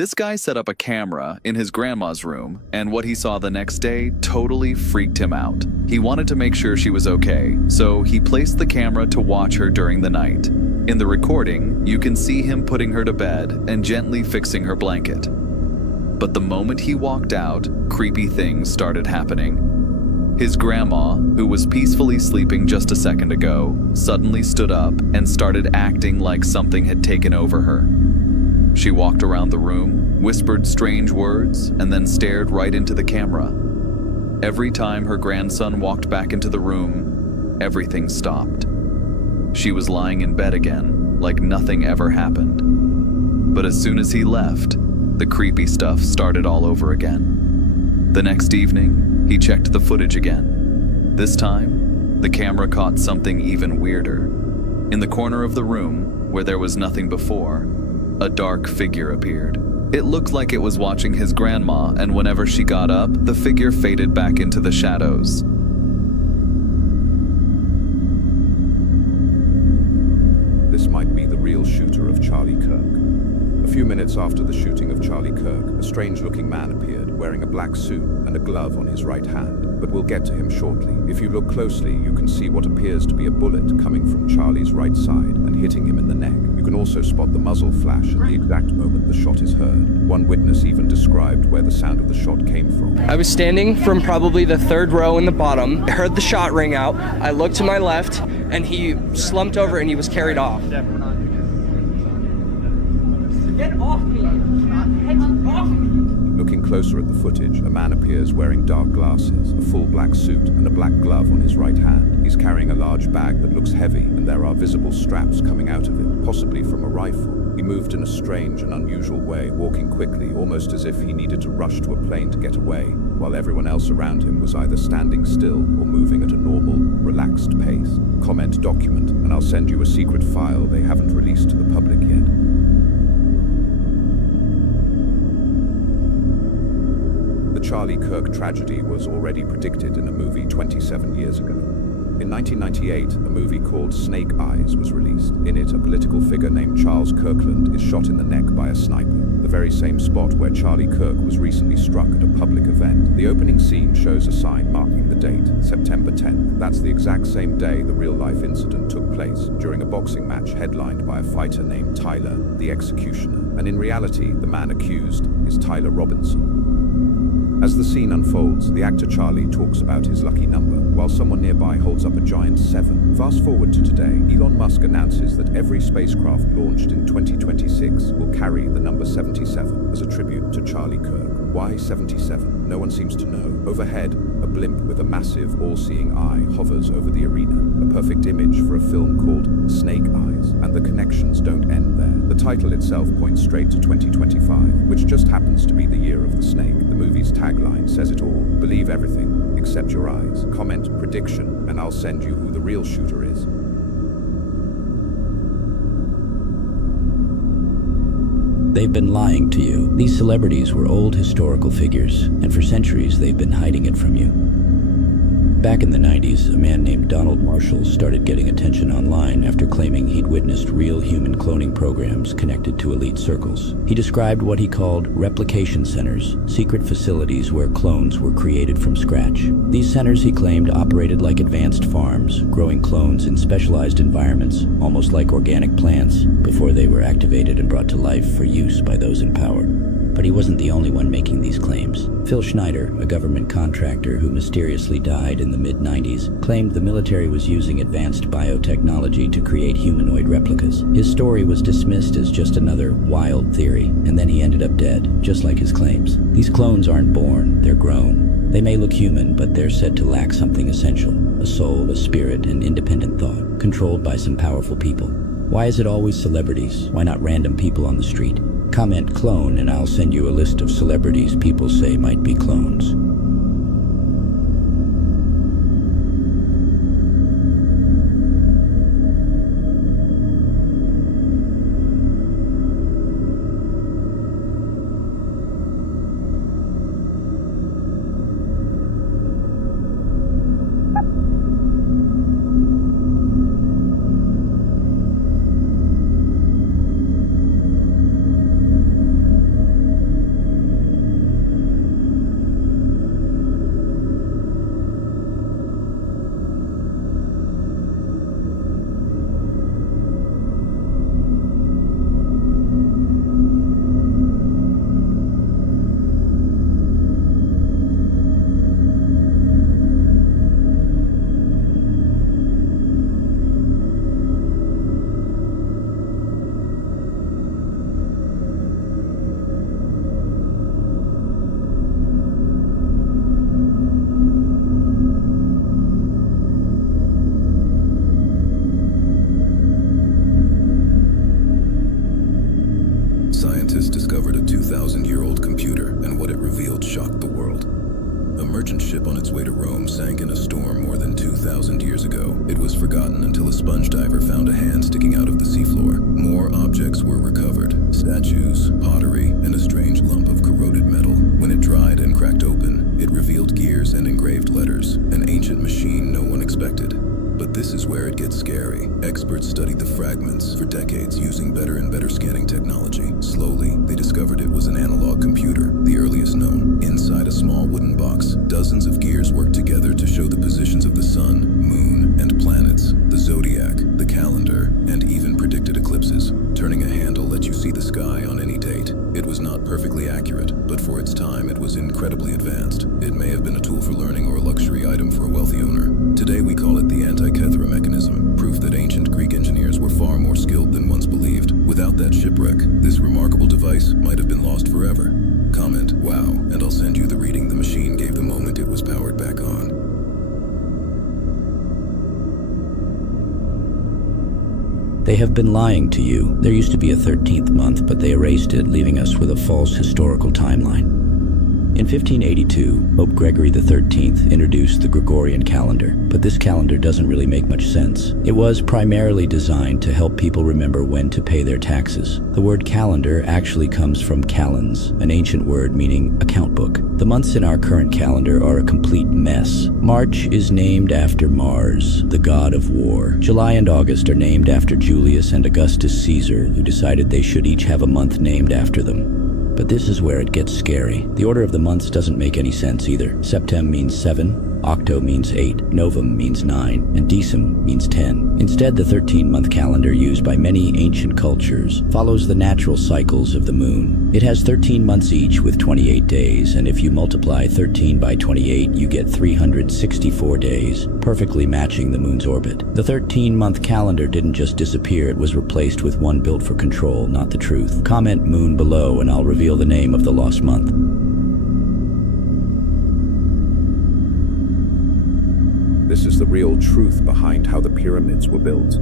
This guy set up a camera in his grandma's room, and what he saw the next day totally freaked him out. He wanted to make sure she was okay, so he placed the camera to watch her during the night. In the recording, you can see him putting her to bed and gently fixing her blanket. But the moment he walked out, creepy things started happening. His grandma, who was peacefully sleeping just a second ago, suddenly stood up and started acting like something had taken over her. She walked around the room, whispered strange words, and then stared right into the camera. Every time her grandson walked back into the room, everything stopped. She was lying in bed again, like nothing ever happened. But as soon as he left, the creepy stuff started all over again. The next evening, he checked the footage again. This time, the camera caught something even weirder. In the corner of the room, where there was nothing before, a dark figure appeared. It looked like it was watching his grandma, and whenever she got up, the figure faded back into the shadows. This might be the real shooter of Charlie Kirk. A few minutes after the shooting of Charlie Kirk, a strange-looking man appeared, wearing a black suit and a glove on his right hand, but we'll get to him shortly. If you look closely, you can see what appears to be a bullet coming from Charlie's right side and hitting him in the neck. You can also spot the muzzle flash at the exact moment the shot is heard. One witness even described where the sound of the shot came from. I was standing from probably the third row in the bottom. I heard the shot ring out. I looked to my left, and he slumped over and he was carried off. Get off me! Get off me! Looking closer at the footage, a man appears wearing dark glasses, a full black suit, and a black glove on his right hand. He's carrying a large bag that looks heavy, and there are visible straps coming out of it, possibly from a rifle. He moved in a strange and unusual way, walking quickly, almost as if he needed to rush to a plane to get away, while everyone else around him was either standing still or moving at a normal, relaxed pace. Comment document, and I'll send you a secret file they haven't released to the public yet. The Charlie Kirk tragedy was already predicted in a movie 27 years ago. In 1998, a movie called Snake Eyes was released. In it, a political figure named Charles Kirkland is shot in the neck by a sniper, the very same spot where Charlie Kirk was recently struck at a public event. The opening scene shows a sign marking the date, September 10th. That's the exact same day the real-life incident took place, during a boxing match headlined by a fighter named Tyler, the Executioner. And in reality, the man accused is Tyler Robinson. As the scene unfolds, the actor Charlie talks about his lucky number, while someone nearby holds up a giant 7. Fast forward to today, Elon Musk announces that every spacecraft launched in 2026 will carry the number 77 as a tribute to Charlie Kirk. Why 77? No one seems to know. Overhead, a blimp with a massive, all-seeing eye hovers over the arena, a perfect image for a film called Snake Eyes, and the connections don't end there. The title itself points straight to 2025, which just happens to be the year of the snake. The movie's tagline says it all: believe everything, except your eyes. Comment prediction, and I'll send you who the real shooter is. They've been lying to you. These celebrities were old historical figures, and for centuries they've been hiding it from you. Back in the 90s, a man named Donald Marshall started getting attention online after claiming he'd witnessed real human cloning programs connected to elite circles. He described what he called replication centers, secret facilities where clones were created from scratch. These centers, he claimed, operated like advanced farms, growing clones in specialized environments, almost like organic plants, before they were activated and brought to life for use by those in power. But he wasn't the only one making these claims. Phil Schneider, a government contractor who mysteriously died in the mid-90s, claimed the military was using advanced biotechnology to create humanoid replicas. His story was dismissed as just another wild theory, and then he ended up dead, just like his claims. These clones aren't born, they're grown. They may look human, but they're said to lack something essential: a soul, a spirit, and independent thought, controlled by some powerful people. Why is it always celebrities? Why not random people on the street? Comment clone and I'll send you a list of celebrities people say might be clones. merchant ship on its way to Rome sank in a storm more than 2,000 years ago. It was forgotten until a sponge diver found a hand sticking out of the seafloor. More objects were recovered: statues, pottery, and a strange lump of corroded metal. When it dried and cracked open, it revealed gears and engraved letters, an ancient machine no one expected. But this is where it gets scary. Experts studied the fragments for decades using better and better scanning technology. Slowly, they discovered it was an analog computer, the earliest known. Inside a small wooden box, dozens of gears worked together to show the positions of the sun, moon, and planets, the zodiac, the calendar, and even predicted eclipses. Turning a handle let you see the sky on any date. It was not perfectly accurate, but for its time it was incredibly advanced. It may have been a tool for learning or a luxury item for a wealthy owner. Today we call it the Antikythera mechanism, proof that ancient Greek engineers were far more skilled than once believed. Without that shipwreck, this remarkable device might have been lost forever. Comment "wow" and I'll send you the reading the machine gave the moment it was powered back on. They have been lying to you. There used to be a 13th month, but they erased it, leaving us with a false historical timeline. In 1582, Pope Gregory XIII introduced the Gregorian calendar, but this calendar doesn't really make much sense. It was primarily designed to help people remember when to pay their taxes. The word calendar actually comes from calends, an ancient word meaning account book. The months in our current calendar are a complete mess. March is named after Mars, the god of war. July and August are named after Julius and Augustus Caesar, who decided they should each have a month named after them. But this is where it gets scary. The order of the months doesn't make any sense either. Septem means 7, Octo means 8, Novem means 9, and Decem means 10. Instead, the 13-month calendar used by many ancient cultures follows the natural cycles of the moon. It has 13 months each with 28 days, and if you multiply 13 by 28, you get 364 days, perfectly matching the moon's orbit. The 13-month calendar didn't just disappear, it was replaced with one built for control, not the truth. Comment moon below and I'll reveal the name of the lost month. This is the real truth behind how the pyramids were built.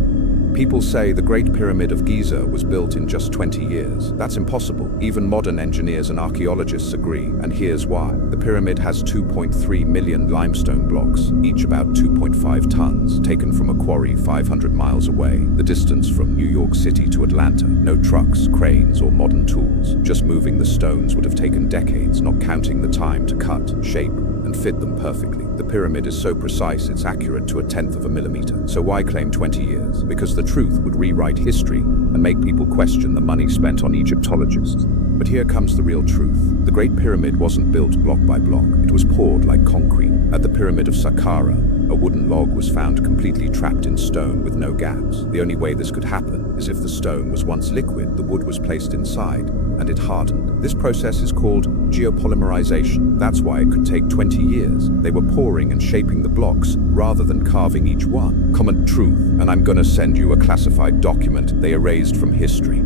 People say the Great Pyramid of Giza was built in just 20 years. That's impossible. Even modern engineers and archaeologists agree, and here's why. The pyramid has 2.3 million limestone blocks, each about 2.5 tons, taken from a quarry 500 miles away, the distance from New York City to Atlanta. No trucks, cranes, or modern tools. Just moving the stones would have taken decades, not counting the time to cut, shape, and fit them perfectly. The pyramid is so precise it's accurate to 1/10 of a millimeter. So why claim 20 years? Because the truth would rewrite history and make people question the money spent on Egyptologists. But here comes the real truth. The Great Pyramid wasn't built block by block. It was poured like concrete. At the Pyramid of Saqqara, a wooden log was found completely trapped in stone with no gaps. The only way this could happen is if the stone was once liquid, the wood was placed inside, and it hardened. This process is called geopolymerization. That's why it could take 20 years. They were pouring and shaping the blocks rather than carving each one. Comment truth, and I'm gonna send you a classified document they erased from history.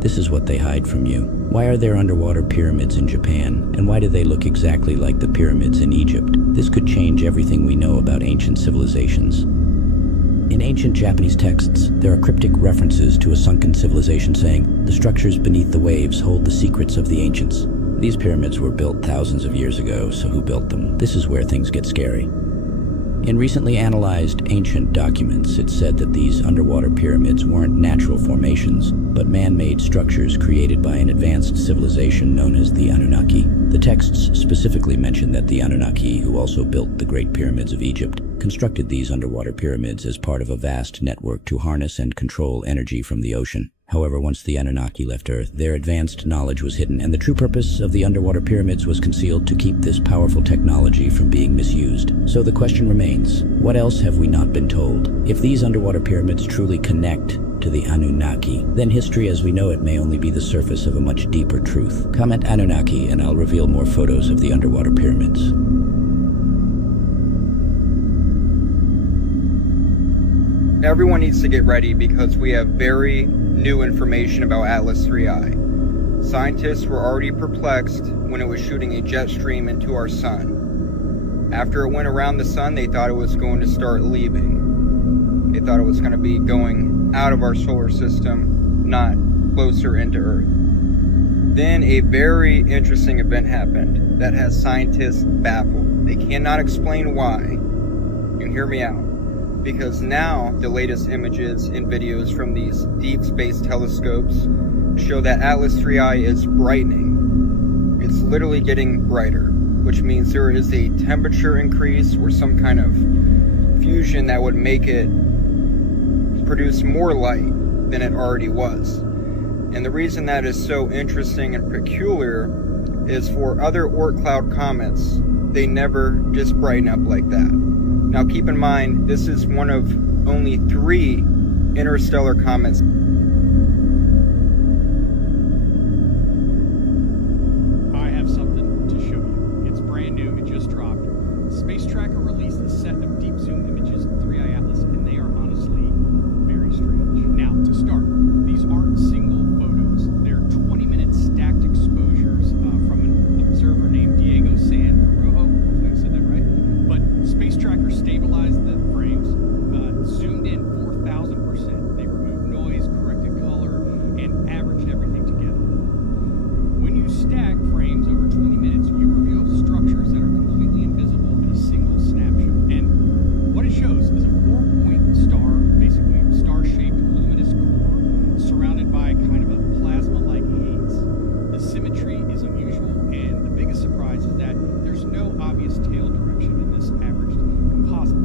This is what they hide from you. Why are there underwater pyramids in Japan? And why do they look exactly like the pyramids in Egypt? This could change everything we know about ancient civilizations. In ancient Japanese texts, there are cryptic references to a sunken civilization saying, "The structures beneath the waves hold the secrets of the ancients." These pyramids were built thousands of years ago, so who built them? This is where things get scary. In recently analyzed ancient documents, it said that these underwater pyramids weren't natural formations, but man-made structures created by an advanced civilization known as the Anunnaki. The texts specifically mention that the Anunnaki, who also built the Great Pyramids of Egypt, constructed these underwater pyramids as part of a vast network to harness and control energy from the ocean. However, once the Anunnaki left Earth, their advanced knowledge was hidden, and the true purpose of the underwater pyramids was concealed to keep this powerful technology from being misused. So the question remains, what else have we not been told? If these underwater pyramids truly connect to the Anunnaki, then history as we know it may only be the surface of a much deeper truth. Comment Anunnaki and I'll reveal more photos of the underwater pyramids. Everyone needs to get ready because we have very new information about Atlas 3I. Scientists were already perplexed when it was shooting a jet stream into our sun. After it went around the sun, they thought it was going to start leaving. They thought it was going to be going out of our solar system, not closer into Earth. Then a very interesting event happened that has scientists baffled. They cannot explain why. And hear me out. Because now the latest images and videos from these deep space telescopes show that Atlas 3I is brightening. It's literally getting brighter, which means there is a temperature increase or some kind of fusion that would make it produce more light than it already was. And the reason that is so interesting and peculiar is for other Oort cloud comets, they never just brighten up like that. Now keep in mind, this is one of only 3 interstellar comets. I have something to show you. It's brand new, it just dropped. Space Tracker released a set of deep zoom images of 3I Atlas, and they are honestly very strange. Now, to start, these aren't single photos. They're 20-minute stacked exposures from an observer named Diego San Arrojo. Hopefully I said that right. But Space Tracker stabilized the frames, zoomed in 4,000%. They removed noise, corrected color, and averaged everything together. When you stack frames over 20 minutes, you reveal structures that are completely invisible in a single snapshot. And what it shows is a 4-point star, basically star-shaped luminous core, surrounded by kind of a plasma-like haze. The symmetry is unusual, and the biggest surprise is that there's no obvious tail direction in this averaged composite,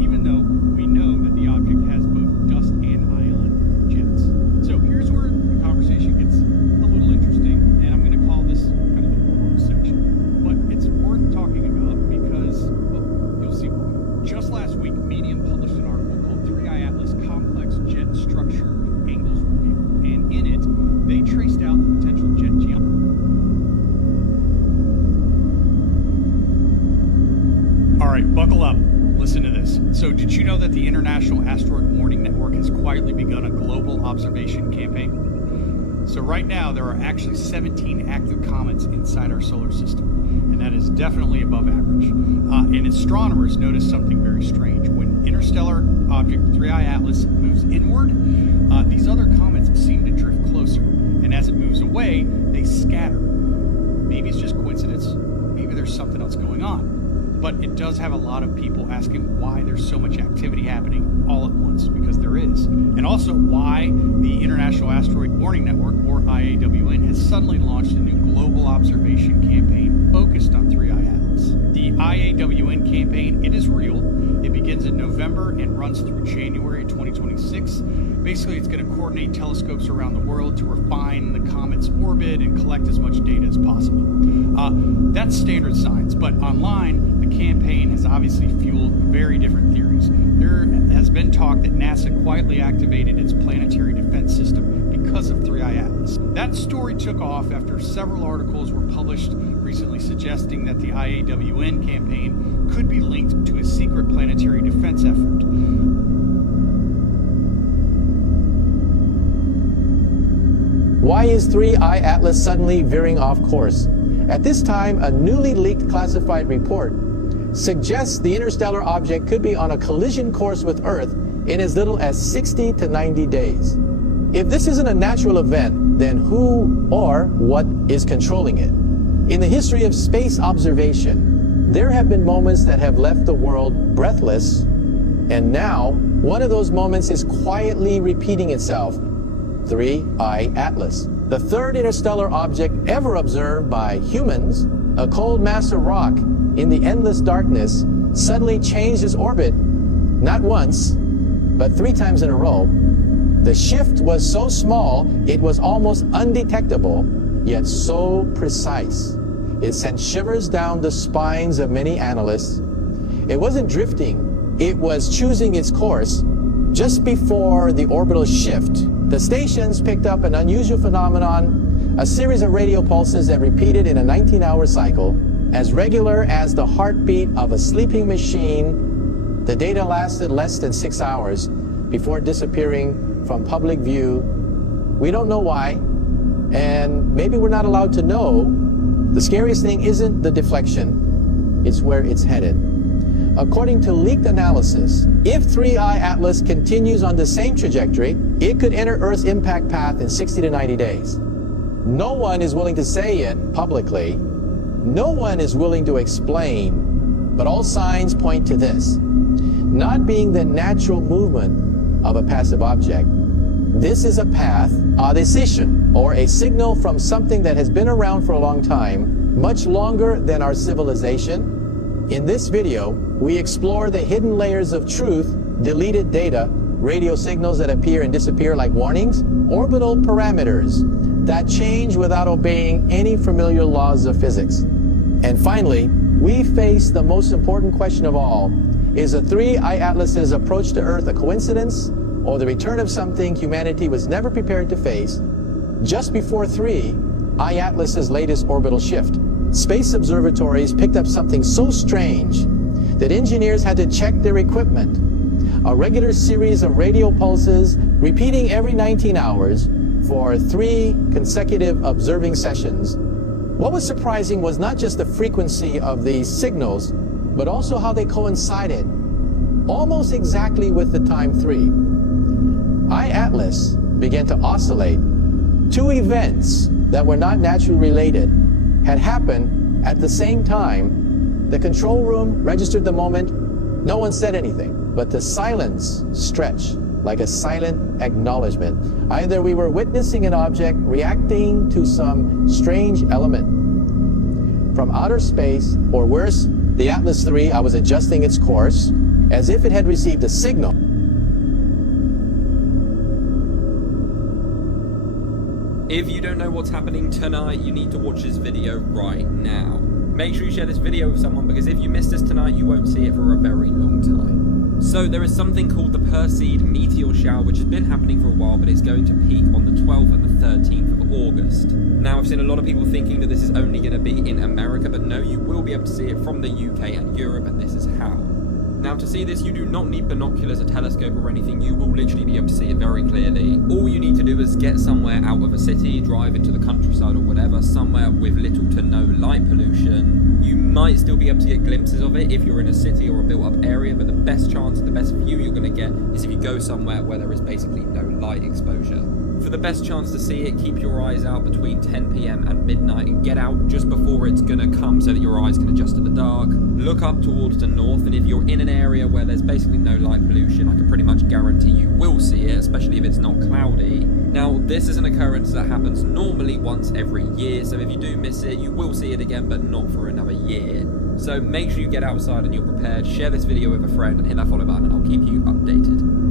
even though we know that the object has both dust and ion jets. So here's where the conversation gets a little interesting, and I'm going to call this kind of the woo-woo section. But it's worth talking about because, well, you'll see why. Just last week, Medium published an article called 3I Atlas Complex Jet Structure Angles Revealed, and in it, they traced out the potential jet geometry. All right, buckle up. Listen to this. So did you know that the International Asteroid Warning Network has quietly begun a global observation campaign? So right now, there are actually 17 active comets inside our solar system, and that is definitely above average. And astronomers noticed something very strange. When interstellar object 3I Atlas moves inward, these other comets seem to drift closer, and as it moves away, they scatter. Maybe it's just coincidence, maybe there's something else going on. But it does have a lot of people asking why there's so much activity happening all at once, because there is. And also why the International Asteroid Warning Network, or IAWN, has suddenly launched a new global observation campaign focused on 3I Atlas. The IAWN campaign, it is real. It begins in November and runs through January 2026. Basically, it's going to coordinate telescopes around the world to refine the comet's orbit and collect as much data as possible. That's standard science, but online, the campaign has obviously fueled very different theories. There has been talk that NASA quietly activated its planetary defense system because of 3I Atlas. That story took off after several articles were published recently suggesting that the IAWN campaign could be linked to a secret planetary defense effort. Why is 3I Atlas suddenly veering off course? At this time, a newly leaked classified report suggests the interstellar object could be on a collision course with Earth in as little as 60 to 90 days. If this isn't a natural event, then who or what is controlling it? In the history of space observation, there have been moments that have left the world breathless, and now one of those moments is quietly repeating itself. 3I Atlas, the third interstellar object ever observed by humans, a cold mass of rock in the endless darkness, suddenly changed its orbit, not once, but 3 times in a row. The shift was so small, it was almost undetectable, yet so precise. It sent shivers down the spines of many analysts. It wasn't drifting, it was choosing its course. Just before the orbital shift, the stations picked up an unusual phenomenon, a series of radio pulses that repeated in a 19-hour cycle, as regular as the heartbeat of a sleeping machine. The data lasted less than 6 hours before disappearing from public view. We don't know why, and maybe we're not allowed to know. The scariest thing isn't the deflection, it's where it's headed. According to leaked analysis, if 3I Atlas continues on the same trajectory, it could enter Earth's impact path in 60 to 90 days. No one is willing to say it publicly. No one is willing to explain, but all signs point to this. Not being the natural movement of a passive object, this is a path, a decision, or a signal from something that has been around for a long time, much longer than our civilization. In this video, we explore the hidden layers of truth, deleted data, radio signals that appear and disappear like warnings, orbital parameters that change without obeying any familiar laws of physics. And finally, we face the most important question of all. Is the 3I Atlas's approach to Earth a coincidence, or the return of something humanity was never prepared to face just before 3I Atlas's latest orbital shift? Space observatories picked up something so strange that engineers had to check their equipment. A regular series of radio pulses repeating every 19 hours for 3 consecutive observing sessions. What was surprising was not just the frequency of these signals, but also how they coincided almost exactly with the time 3. I-Atlas began to oscillate. 2 events that were not naturally related had happened at the same time. The control room registered the moment. No one said anything, but the silence stretched like a silent acknowledgement. Either we were witnessing an object reacting to some strange element from outer space, or worse, the Atlas III was adjusting its course as if it had received a signal. If you don't know what's happening tonight, you need to watch this video right now. Make sure you share this video with someone, because if you miss this tonight, you won't see it for a very long time. So there is something called the Perseid meteor shower, which has been happening for a while, but it's going to peak on the 12th and the 13th of August. Now, I've seen a lot of people thinking that this is only going to be in America, but no, you will be able to see it from the UK and Europe, and this is how. Now, to see this, you do not need binoculars, a telescope or anything. You will literally be able to see it very clearly. All you need to do is get somewhere out of a city, drive into the countryside or whatever, somewhere with little to no light pollution. You might still be able to get glimpses of it if you're in a city or a built-up area, but the best chance, the best view you're going to get is if you go somewhere where there is basically no light exposure. For the best chance to see it, keep your eyes out between 10 PM and midnight, and get out just before it's gonna come so that your eyes can adjust to the dark. Look up towards the north, and if you're in an area where there's basically no light pollution, I can pretty much guarantee you will see it, especially if it's not cloudy. Now, this is an occurrence that happens normally once every year, so if you do miss it, you will see it again, but not for another year. So make sure you get outside and you're prepared. Share this video with a friend and hit that follow button, and I'll keep you updated.